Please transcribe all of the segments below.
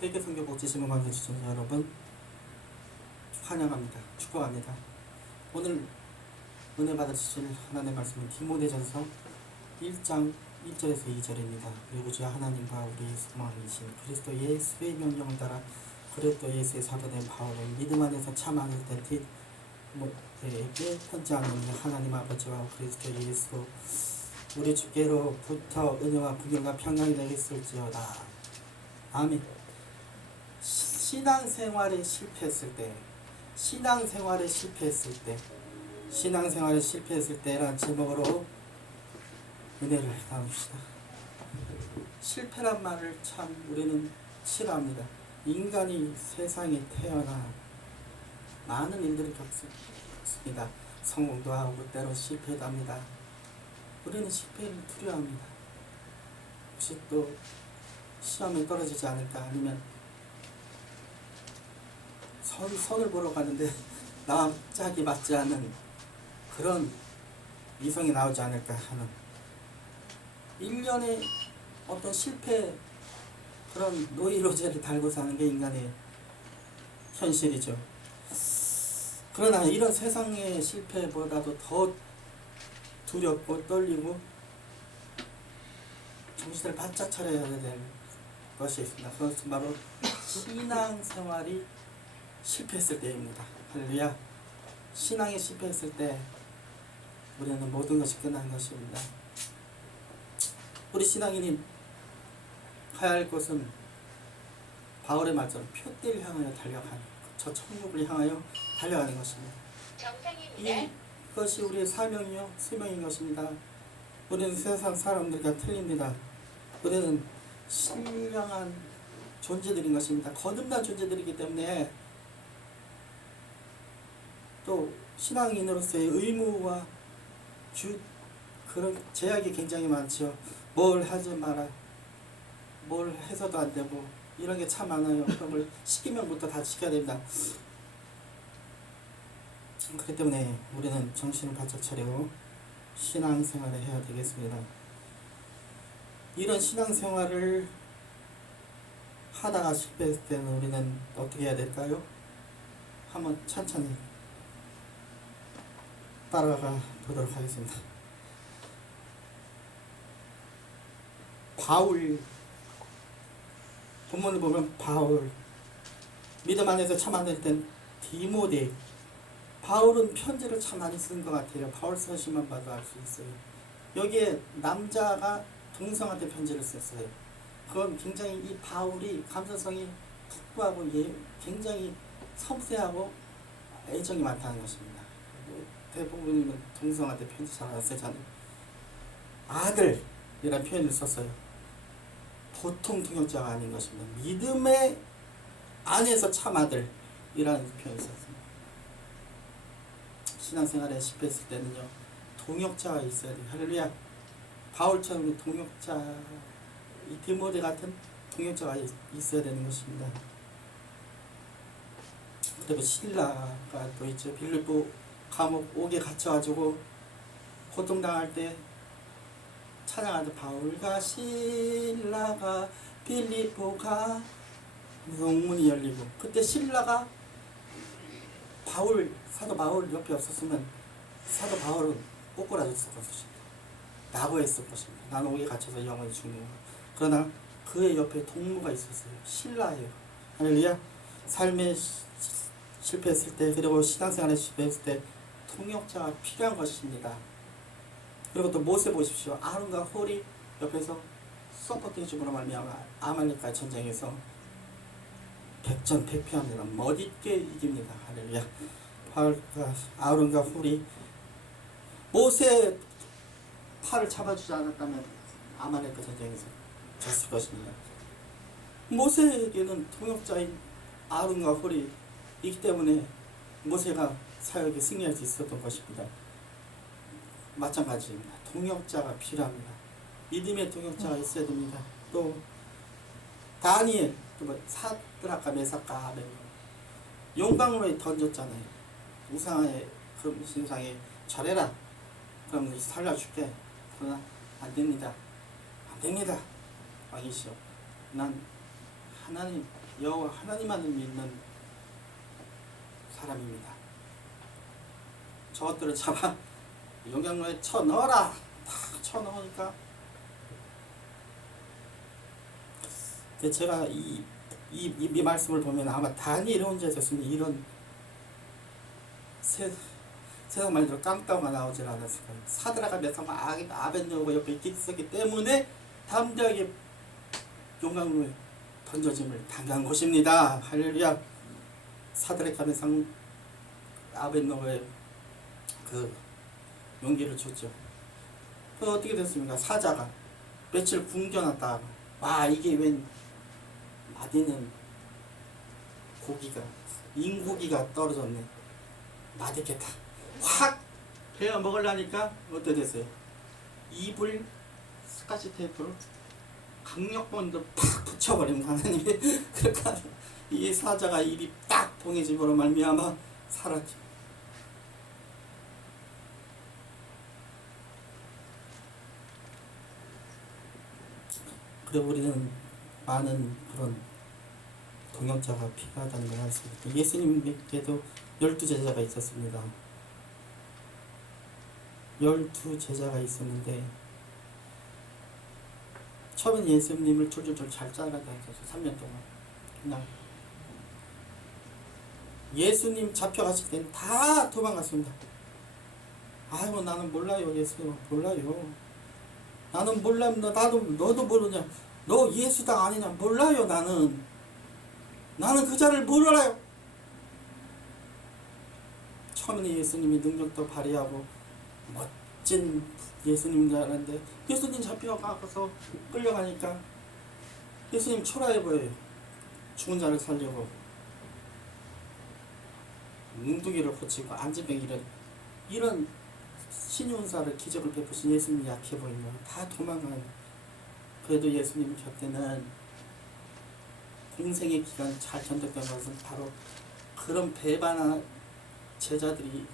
세계 성교 복지신문 방송 시청자 여러분 환영합니다. 축복합니다. 오늘 은혜 받으실 하나님의 말씀은 디모데전서 1장 1절에서 2절입니다. 그리고 주 하나님과 우리의 소망이신 그리스도 예수의 명령을 따라 그리스도 예수의 사도된 바울은 믿음 안에서 참 안을 된 디모데에게 편지하는 하나님 아버지와 그리스도 예수 우리 주께로부터 은혜와 부경과 평강이 되겠을지어다. 아멘. 시- 신앙생활에 실패했을 때, 신앙생활에 실패했을 때, 신앙생활에 실패했을 때라는 제목으로 은혜를 나눕시다. 실패란 말을 참 우리는 싫어합니다. 인간이 세상에 태어나 많은 일들을 겪습니다. 성공도 하고 때로 실패도 합니다. 우리는 실패를 두려워합니다. 혹시 또 시험에 떨어지지 않을까 아니면 선, 선을 보러 가는데 나와 짝이 맞지 않는 그런 이성이 나오지 않을까 하는 일련의 어떤 실패 그런 노이로제를 달고 사는 게 인간의 현실이죠. 그러나 이런 세상의 실패보다도 더 두렵고 떨리고 정신을 바짝 차려야 될 것이 있습니다. 그것은 바로 신앙생활이 실패했을 때입니다. 할렐루야. 신앙이 실패했을 때 우리는 모든 것이 끝난 것입니다. 우리 신앙인이 가야 할 곳은 바울의 말처럼 표대를 향하여 달려가는 저 천국을 향하여 달려가는 것입니다. 정상입니다. 이것이 우리의 사명이요使命인 것입니다. 우리는 세상 사람들과 틀립니다. 우리는 신령한 존재들인 것입니다. 거듭난 존재들이기 때문에 또 신앙인으로서의 의무와 주 그런 제약이 굉장히 많죠. 뭘 하지 마라. 뭘 해서도 안 되고 이런 게 참 많아요. 그런 걸 시키면부터 다 지켜야 됩니다. 그렇기 때문에 우리는 정신을 바짝 차리고 신앙생활을 해야 되겠습니다. 이런 신앙생활을 하다가 실패했을 때는 우리는 어떻게 해야 될까요? 한번 천천히 따라가 보도록 하겠습니다. 바울 본문을 보면 바울 믿음 안에서 참 안 될 땐 디모데 바울은 편지를 참 많이 쓴 것 같아요. 바울 서신만 봐도 알 수 있어요. 여기에 남자가 동성한테 편지를 썼어요. 그건 굉장히 이 바울이 감수성이 풍부하고 예, 굉장히 섬세하고 애정이 많다는 것입니다. 대부분은 동성한테 편지 잘 안 쓰잖아요. 아들이라는 표현을 썼어요. 보통 통역자가 아닌 것입니다. 믿음의 안에서 참 아들이라는 표현을 썼습니다. 신앙생활에 실패했을 때는요 동역자가 있어야 돼요 할렐루야 바울처럼 그 동역자 이 디모데 같은 동역자가 있- 있어야 되는 것입니다 그리고 신라가 또 있죠 빌립보 감옥 옥에 갇혀가지고 고통당할 때 찬양하던 바울과 신라가 빌립보가 문이 열리고 그때 신라가 바울 사도 바울 옆에 없었으면 사도 바울은 꼬꾸라졌을 것입니다. 나고했을 것입니다. 나는 옥에 갇혀서 영원히 죽는 거. 그러나 그의 옆에 동무가 있었어요. 신라예요. 할렐루야. 삶에 시- 실패했을 때 그리고 신앙생활에 실패했을 때 통역자가 필요한 것입니다. 그리고 또 모세 보십시오. 아론과 홀이 옆에서 서포트 해 주므로 말미암아 아말렉과 전쟁에서 백전백패합니다. 멋있게 이깁니다. 할렐루야. 바울과 아론과 훌이 모세 팔을 잡아주지 않았다면 아말렉과 전쟁에서 졌을 것입니다. 모세에게는 통역자인 아론과 훌이 있기 때문에 모세가 사역에 승리할 수 있었던 것입니다. 마찬가지입니다. 통역자가 필요합니다. 믿음의 통역자가 있어야 됩니다. 또 다니엘, 또뭐 사드라카 메사카 용광로에 던졌잖아요. 우상의 그 신상에 잘해라. 그럼 살려줄게. 그러나 안 됩니다. 안 됩니다. 왕이시여. 난 하나님 여호와 하나님만을 믿는 사람입니다. 저것들을 잡아 영양로에 쳐 넣어라. 탁쳐 넣으니까 제가 이, 이, 이, 이 말씀을 보면 아마 다니엘 혼자였으면 이런 세, 세상 말대로 깡따오가 나오질 않았을 거예요. 사드라가 메사가 아벤노가 옆에 있었기 때문에 담대하게 용광로에 던져짐을 당한 것입니다. 할렐루야. 사드라가 메상 아벤노의 그 용기를 줬죠. 그 어떻게 됐습니까? 사자가 며칠 굶겨놨다. 와 이게 웬 맛있는 고기가 인고기가 떨어졌네. 맛있겠다. 확 베어 먹으려니까 어떻게 됐어요? 입을 스카치 테이프로 강력본도 팍 붙여버리면 하나님이 그러니까 이 사자가 입이 딱 동해짐으로 말미암아 사라져. 우리는 많은 그런 동역자가 필요하다는 걸 알았습니다. 예수님께도 열두 제자가 있었습니다. 열두 제자가 있었는데 처음엔 예수님을 졸졸졸 잘 따라다녔어요. 3년 동안. 그냥 예수님 잡혀가실 때는 다 도망갔습니다. 아이고 나는 몰라요 예수님 몰라요. 나는 몰라 너 나도 너도 모르냐? 너 예수당 아니냐? 몰라요 나는. 나는 그 자를 몰라요. 처음에 예수님이 능력도 발휘하고 멋진 예수님인 줄 알았는데 예수님 잡혀가서 끌려가니까 예수님 초라해 보여요. 죽은 자를 살려고. 뭉둥이를 고치고 안진뱅이를. 이런 신윤사를 기적을 베푸신 예수님이 약해 보이면 다 도망가요. 그래도 예수님 곁에는 공생의 기간 잘 견뎠던 것은 바로 그런 배반한 제자들이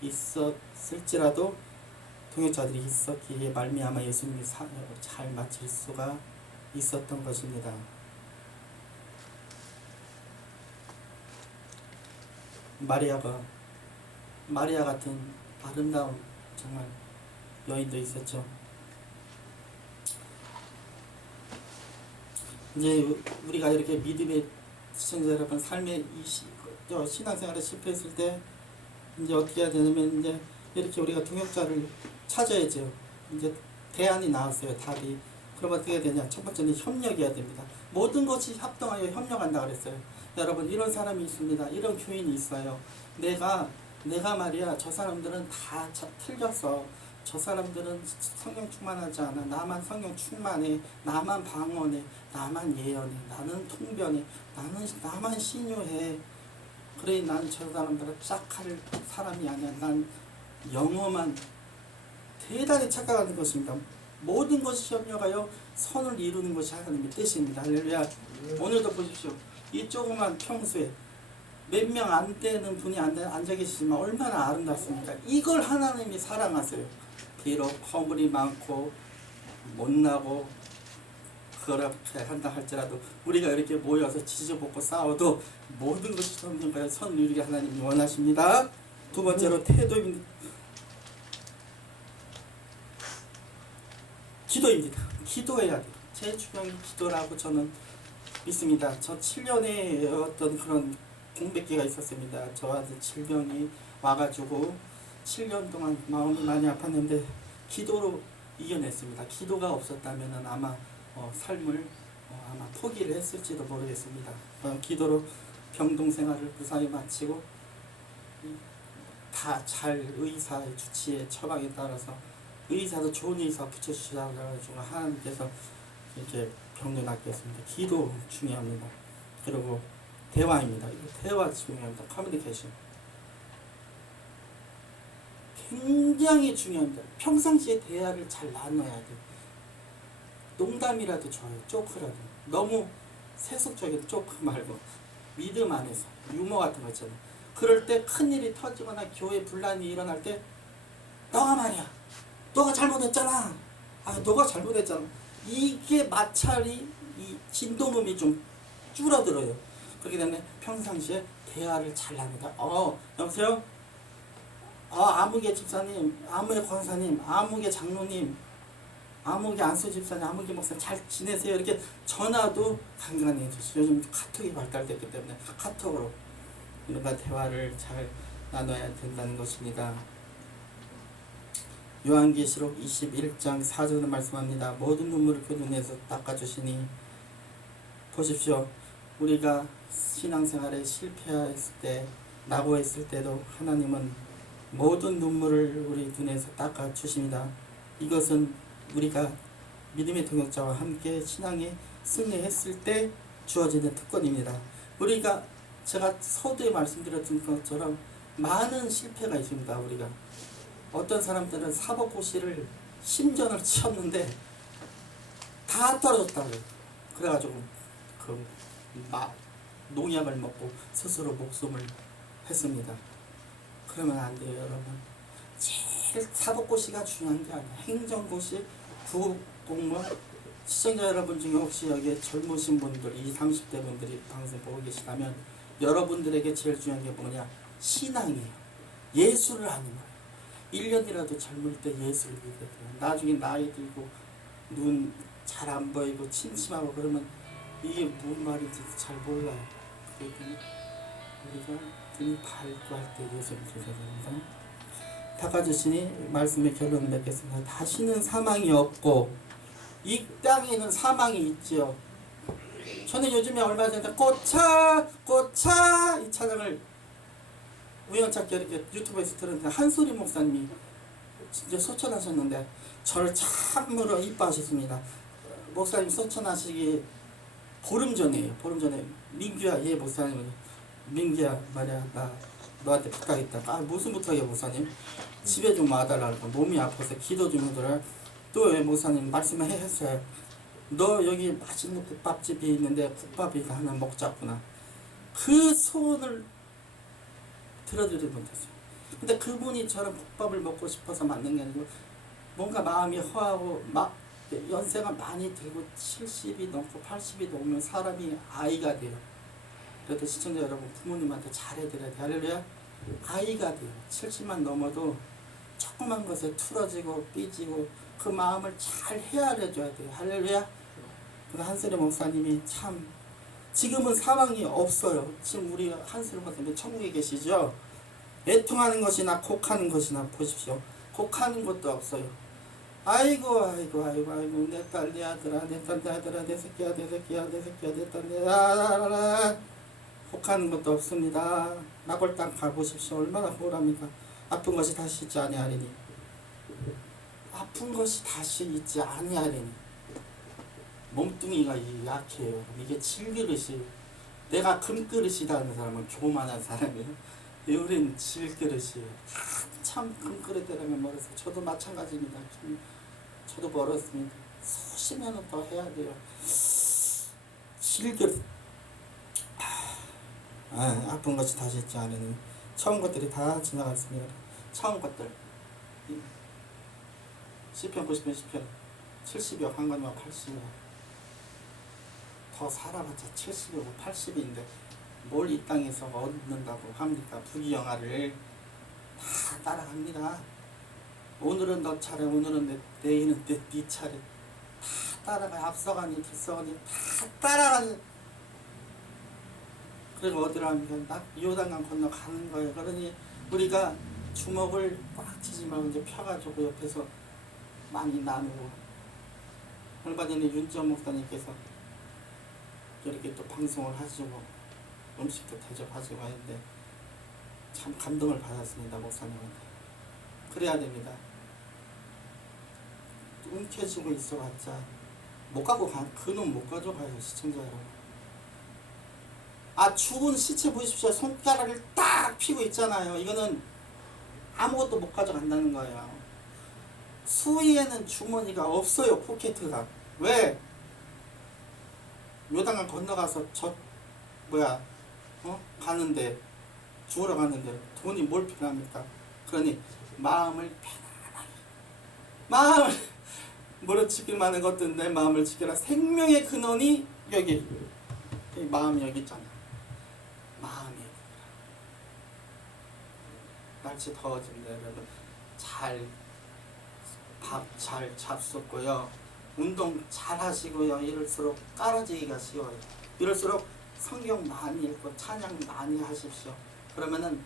있었을지라도 동역자들이 있었기에 말미암아 예수님이 잘 마칠 수가 있었던 것입니다. 마리아가 마리아 같은 아름다운 정말 여인도 있었죠. 이제 우리가 이렇게 믿음의 시청자 여러분 삶의 저 신앙생활에 실패했을 때 이제 어떻게 해야 되냐면 이제 이렇게 우리가 동역자를 찾아야죠. 이제 대안이 나왔어요. 답이. 그럼 어떻게 해야 되냐? 첫 번째는 협력해야 됩니다. 모든 것이 합동하여 협력한다 그랬어요. 여러분 이런 사람이 있습니다. 이런 교인이 있어요. 내가 내가 말이야 저 사람들은 다 자- 틀렸어. 저 사람들은 성령 충만하지 않아. 나만 성령 충만해. 나만 방언해. 나만 예언해. 나는 통변해. 나는 나만 신유해. 그래 나는 저 사람들은 짝할 사람이 아니야. 난 영어만 대단히 착각하는 것입니다. 모든 것이 협력하여 선을 이루는 것이 하나님의 뜻입니다. 할렐루야. 오늘도 보십시오. 이 조그만 평소에 몇 명 안 되는 분이 앉아, 계시지만 얼마나 아름답습니까? 이걸 하나님이 사랑하세요. 비록 허물이 많고 못나고 그렇게 한다 할지라도 우리가 이렇게 모여서 지지볶고 싸워도 모든 것이 성령과의 선 이루게 하나님이 원하십니다. 두 번째로 태도입니다. 기도입니다. 기도해야 돼요. 중요한 게 기도라고 저는 믿습니다. 저 7년의 어떤 그런 공백기가 있었습니다. 저한테 질병이 와가지고 7년 동안 마음이 많이 아팠는데 기도로 이겨냈습니다. 기도가 없었다면 아마 어, 삶을 어, 아마 포기를 했을지도 모르겠습니다. 어, 기도로 병동 생활을 무사히 마치고 다 잘 의사의 주치의 처방에 따라서 의사도 좋은 의사 붙여주시라고 해가지고 하나님께서 이렇게 병을 낫겠습니다. 기도 중요합니다. 그리고 대화입니다. 대화 중요합니다. 커뮤니케이션. 굉장히 중요합니다. 평상시에 대화를 잘 나눠야 돼요. 농담이라도 좋아요. 조크라도. 너무 세속적인 조크 말고 믿음 안에서 유머 같은 거 있잖아요. 그럴 때 큰일이 터지거나 교회 분란이 일어날 때 너가 말이야. 너가 잘못했잖아. 아, 너가 잘못했잖아. 이게 마찰이 이 진동음이 좀 줄어들어요. 그렇기 때문에 평상시에 대화를 잘 합니다. 어, 여보세요? 어, 아무개 집사님, 아무개 권사님, 아무개 장로님, 아무개 안수 집사님, 아무개 목사님 잘 지내세요. 이렇게 전화도 간간히 해주시죠. 요즘 카톡이 발달됐기 때문에 카톡으로 이른바 대화를 잘 나눠야 된다는 것입니다. 요한계시록 21장 4절은 말씀합니다. 모든 눈물을 그 눈에서 닦아주시니 보십시오. 우리가 신앙생활에 실패했을 때, 낙오했을 때도 하나님은 모든 눈물을 우리 눈에서 닦아 주십니다. 이것은 우리가 믿음의 동역자와 함께 신앙에 승리했을 때 주어지는 특권입니다. 우리가 제가 서두에 말씀드렸던 것처럼 많은 실패가 있습니다. 우리가 어떤 사람들은 사법고시를 심전을 치었는데 다 떨어졌다고 그래가지고 그 마, 농약을 먹고 스스로 목숨을 했습니다. 그러면 안 돼요, 여러분. 제일 사법고시가 중요한 게 아니에요. 행정고시, 국공무원, 시청자 여러분 중에 혹시 여기 젊으신 분들, 20, 30대 분들이 방송 보고 계시다면 여러분들에게 제일 중요한 게 뭐냐? 신앙이에요. 예수를 아는 거예요. 1년이라도 젊을 때 예수를 믿어야 돼요. 나중에 나이 들고 눈 잘 안 보이고 침침하고 그러면 이게 무슨 말인지 잘 몰라요. 그러니 우리가 눈이 밝고 할 때 예수를 됩니다. 닦아주시니 말씀의 결론을 맺겠습니다. 다시는 사망이 없고 이 땅에는 사망이 있지요. 저는 요즘에 얼마 전에 꽃차 꽃차 이 찬양을 우연찮게 이렇게 유튜브에서 들었는데 한소리 목사님이 진짜 소천하셨는데 저를 참으로 이뻐하셨습니다. 목사님 소천하시기 보름 전이에요. 보름 전에 민규야 얘 목사님 민규야 말이야 나 너한테 부탁했다. 아 무슨 부탁이야 목사님? 집에 좀 와달라고 몸이 아파서 기도 좀 해줘라. 또왜 목사님 말씀을 해 했어요. 너 여기 맛있는 국밥집이 있는데 국밥이 하나 먹자꾸나. 그 소원을 들어드리지 못했어요. 근데 그분이 저런 국밥을 먹고 싶어서 만든 게 아니고 뭔가 마음이 허하고 막 연세가 많이 들고 70이 넘고 80이 넘으면 사람이 아이가 돼요. 그래도 시청자 여러분 부모님한테 잘해드려야 돼요. 아이가 돼요. 70만 넘어도 조그만 것에 틀어지고 삐지고 그 마음을 잘 헤아려줘야 돼요. 할렐루야. 그 한슬의 목사님이 참 지금은 사망이 없어요. 지금 우리 한슬 목사님 천국에 계시죠? 애통하는 것이나 곡하는 것이나 보십시오. 곡하는 것도 없어요. 아이고 아이고 아이고 아이고 내 딸내 아들아 내 딸내 아들아 내 새끼야 내 새끼야 내 새끼야 내 딸내 아들아 혹하는 것도 없습니다. 나골 땅 가보십시오. 얼마나 호랍니까? 아픈 것이 다시 있지 아니하리니 아픈 것이 다시 있지 아니하리니 몸뚱이가 이 약해요. 이게 질그릇이 내가 금그릇이라는 사람은 교만한 사람이에요. 우리는 질그릇이에요. 참 금그릇이라면 멀어서 저도 마찬가지입니다. 좀 저도 멀었습니다. 소시면 더 해야 돼요. 질그릇 아, 아픈 것이 다시 있지 않으니 처음 것들이 다 지나갔습니다. 처음 것들. 이 시편 90편 시편 70여 한관과 80여 더 살아봤자 70이고 80인데 뭘 이 땅에서 얻는다고 합니까? 부귀영화를 다 따라갑니다. 오늘은 너 차례, 오늘은 내, 내일은 내, 네 차례. 다 따라가 앞서가니 뒤서가니 다 따라가는 그리고 어디로 하면 나 요단강 건너 가는 거예요. 그러니 우리가 주먹을 꽉 쥐지 말고 이제 펴가지고 옆에서 많이 나누고. 얼마 전에 윤지원 목사님께서 이렇게 또 방송을 하시고 음식도 대접하시고 하는데 참 감동을 받았습니다 목사님한테. 그래야 됩니다 움켜쥐고 있어봤자 못 가고 가, 그놈 못 가져가요 시청자 여러분. 아 죽은 시체 보십시오. 손가락을 딱 피고 있잖아요. 이거는 아무것도 못 가져간다는 거예요. 수위에는 주머니가 없어요 포켓가. 왜? 요단강 건너가서 저 뭐야 어? 가는데 죽으러 가는데 돈이 뭘 필요합니까? 그러니 마음을 편안하게 마음을 지킬 만한 것들 내 마음을 지켜라 생명의 근원이 여기 이 마음이 여기 있잖아. 마음이 날씨 더워진다 여러분. 잘 밥 잘 잡숫고요. 운동 잘 하시고요. 이럴수록 깔아지기가 쉬워요. 이럴수록 성경 많이 읽고 찬양 많이 하십시오. 그러면은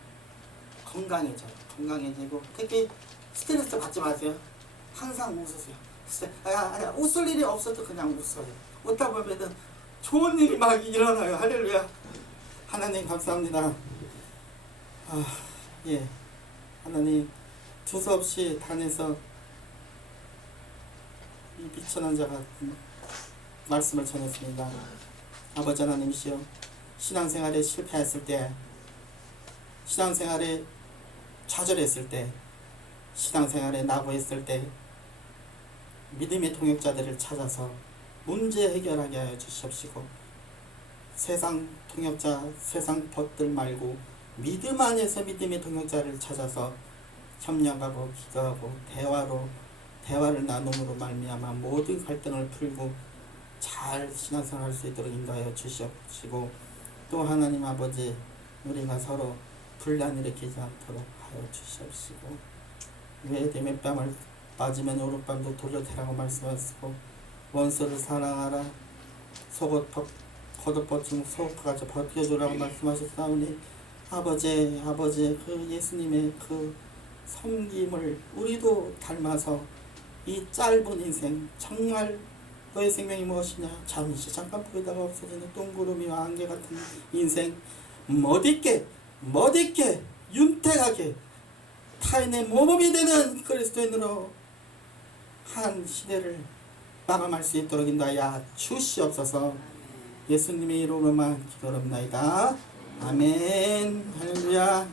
건강해져요. 건강해지고 특히 스트레스 받지 마세요. 항상 웃으세요. 아, 웃을 일이 없어도 그냥 웃어요. 웃다 보면은 좋은 일이 막 일어나요. 할렐루야. 하나님 감사합니다. 아, 예. 하나님 두서없이 단에서 이 비천한 자가 말씀을 전했습니다. 아버지 하나님이시여 신앙생활에 실패했을 때 신앙생활에 좌절했을 때 신앙생활에 낙오했을 때 믿음의 동역자들을 찾아서 문제 해결하게 하여 주시옵시고 세상 동역자 세상 벗들 말고 믿음 안에서 믿음의 동역자를 찾아서 협력하고 기도하고 대화로 대화를 나눔으로 말미암아 모든 갈등을 풀고 잘 신앙생활 할 수 있도록 인도하여 주시옵시고 또 하나님 아버지 우리가 서로 분란 일으키지 않도록 하여 주시옵시고 왜 대면뺨을 맞으면 오른뺨도 돌려대라고 말씀하시고 원수를 사랑하라. 속옷 벗 겉옷 벗은 속옷까지 벗겨주라고 말씀하셨사오니 아버지 아버지 그 예수님의 그 섬김을 우리도 닮아서 이 짧은 인생 정말 너의 생명이 무엇이냐? 잠시 잠깐 보이다가 없어지는 똥구름이와 안개 같은 인생. 멋있게 멋있게 윤택하게 타인의 모범이 되는 그리스도인으로 한 시대를 마감할 수 있도록 인도하여 주시옵소서. 예수님의 이름으로만 기도합나이다. 아멘. 할렐루야